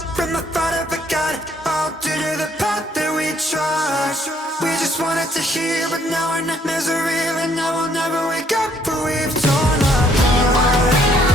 lost from the thought of a God, all due to the path that we trod. We just wanted to heal, but now our nightmares are real, and now we'll never wake up, for we've torn apart.